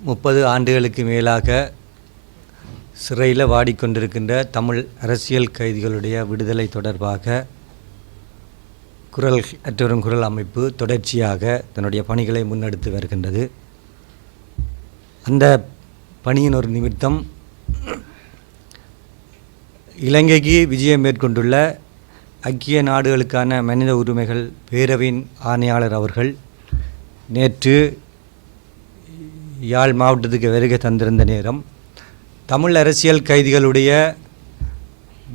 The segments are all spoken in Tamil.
முப்பது ஆண்டுகளுக்கு மேலாக சிறையில் வாடிக்கொண்டிருக்கின்ற தமிழ் அரசியல் கைதிகளுடைய விடுதலை தொடர்பாக குரல் அற்றவரும் குரல் அமைப்பு தொடர்ச்சியாக தன்னுடைய பணிகளை முன்னெடுத்து வருகின்றது. அந்த பணியின் ஒரு நிமித்தம் இலங்கைக்கு விஜயம் மேற்கொண்டுள்ள ஐக்கிய நாடுகளுக்கான மனித உரிமைகள் பேரவையின் ஆணையாளர் அவர்கள் நேற்று யாழ் மாவட்டத்துக்கு வருகை தந்திருந்த நேரம். தமிழ் அரசியல் கைதிகளுடைய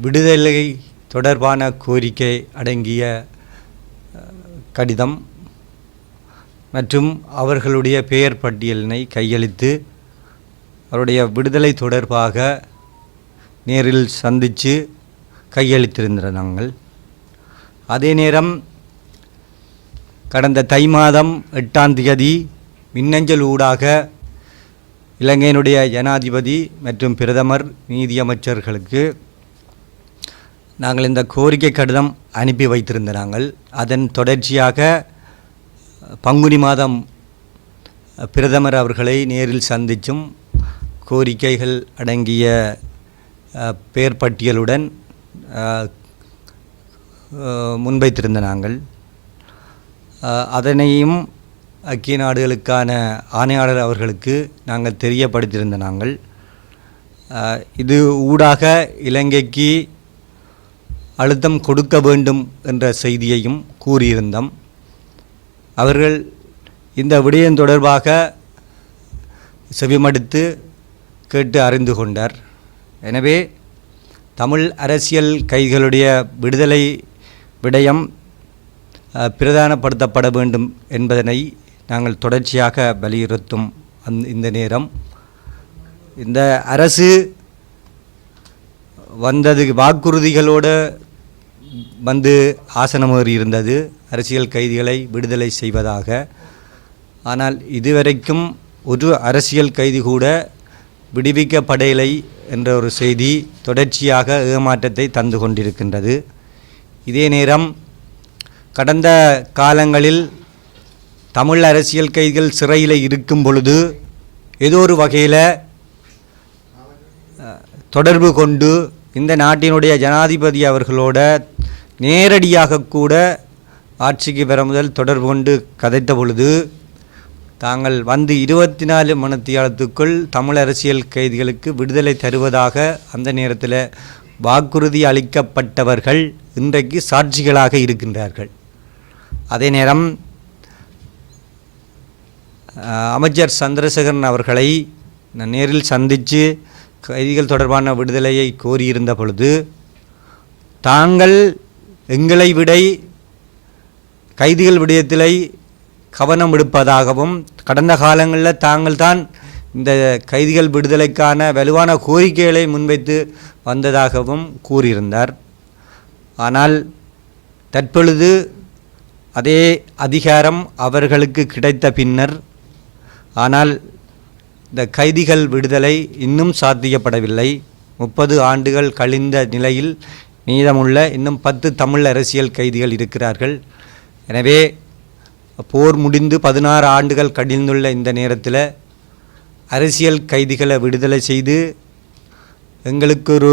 விடுதலை தொடர்பான கோரிக்கை அடங்கிய கடிதம் மற்றும் அவர்களுடைய பெயர் பட்டியலினை கையளித்து அவருடைய விடுதலை தொடர்பாக நேரில் சந்தித்து கையளித்திருந்தனர் நாங்கள். அதே நேரம் கடந்த தை மாதம் எட்டாம் தேதி மின்னஞ்சல் ஊடாக இலங்கையினுடைய ஜனாதிபதி மற்றும் பிரதமர் நீதியமைச்சர்களுக்கு நாங்கள் இந்த கோரிக்கை கடிதம் அனுப்பி வைத்திருந்த நாங்கள். அதன் தொடர்ச்சியாக பங்குனி மாதம் பிரதமர் அவர்களை நேரில் சந்தித்தும் கோரிக்கைகள் அடங்கிய பெயர் பட்டியலுடன் முன்வைத்திருந்த நாங்கள். அதனையும் ஐக்கிய நாடுகளுக்கான ஆணையாளர் அவர்களுக்கு நாங்கள் தெரியப்படுத்தியிருந்த நாங்கள். இது ஊடாக இலங்கைக்கு அழுத்தம் கொடுக்க வேண்டும் என்ற செய்தியையும் கூறியிருந்தோம். அவர்கள் இந்த விடயம் தொடர்பாக செவிமடுத்து கேட்டு அறிந்து கொண்டார். எனவே தமிழ் அரசியல் கைகளுடைய விடுதலை விடயம் பிரதானப்படுத்தப்பட வேண்டும் என்பதனை நாங்கள் தொடர்ச்சியாக வலியுறுத்தும் அந் இந்த நேரம். இந்த அரசு வந்தது வாக்குறுதிகளோடு வந்து ஆசனமேறி இருந்தது. அரசியல் கைதிகளை விடுதலை செய்வதாக. ஆனால் இதுவரைக்கும் ஒரு அரசியல் கைதி கூட விடுவிக்கப்படலை என்ற ஒரு செய்தி தொடர்ச்சியாக ஏமாற்றத்தை தந்து கொண்டிருக்கின்றது. இதே நேரம் கடந்த காலங்களில் தமிழ் அரசியல் கைதிகள் சிறையில் இருக்கும் பொழுது ஏதோ ஒரு வகையில் தொடர்பு கொண்டு இந்த நாட்டினுடைய ஜனாதிபதி அவர்களோட நேரடியாக கூட ஆட்சிக்கு பெற முதல் தொடர்பு கொண்டு கதைத்த பொழுது தாங்கள் வந்து இருபத்தி நாலு மணித்தியாலத்துக்குள் தமிழ் அரசியல் கைதிகளுக்கு விடுதலை தருவதாக அந்த நேரத்தில் வாக்குறுதி அளிக்கப்பட்டவர்கள் இன்றைக்கு சாட்சிகளாக இருக்கின்றார்கள். அதே நேரம் அமைச்சர் சந்திரசேகரன் அவர்களை நான் நேரில் சந்தித்து கைதிகள் தொடர்பான விடுதலையை கோரியிருந்த பொழுது தாங்கள் எங்களை விட கைதிகள் விடயத்திலே கவனம் எடுப்பதாகவும் கடந்த காலங்களில் தாங்கள் தான் இந்த கைதிகள் விடுதலைக்கான வலுவான கோரிக்கைகளை முன்வைத்து வந்ததாகவும் கூறியிருந்தார். ஆனால் தற்பொழுது அதே அதிகாரம் அவர்களுக்கு கிடைத்த பின்னர் ஆனால் இந்த கைதிகள் விடுதலை இன்னும் சாத்தியப்படவில்லை. முப்பது ஆண்டுகள் கழிந்த நிலையில் மீதமுள்ள இன்னும் பத்து தமிழ் அரசியல் கைதிகள் இருக்கிறார்கள். எனவே போர் முடிந்து பதினாறு ஆண்டுகள் கழிந்துள்ள இந்த நேரத்தில் அரசியல் கைதிகளை விடுதலை செய்து எங்களுக்கு ஒரு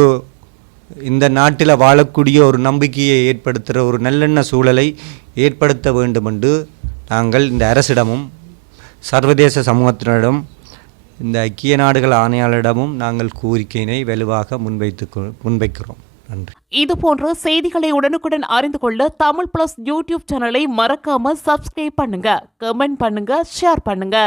இந்த நாட்டில் வாழக்கூடிய ஒரு நம்பிக்கையை ஏற்படுத்துகிற ஒரு நல்லெண்ண சூழலை ஏற்படுத்த வேண்டுமென்று நாங்கள் இந்த அரசிடமும் சர்வதேச சமூகத்தினரிடம் இந்த ஐக்கிய நாடுகள் ஆணையாளரிடமும் நாங்கள் கோரிக்கையினை வலுவாக முன்வைத்து முன்வைக்கிறோம். நன்றி. இது போன்ற செய்திகளை உடனுக்குடன் அறிந்து கொள்ள தமிழ் பிளஸ் யூடியூப் சேனலை மறக்காம சப்ஸ்கிரைப் பண்ணுங்க கமெண்ட் பண்ணுங்க ஷேர் பண்ணுங்க.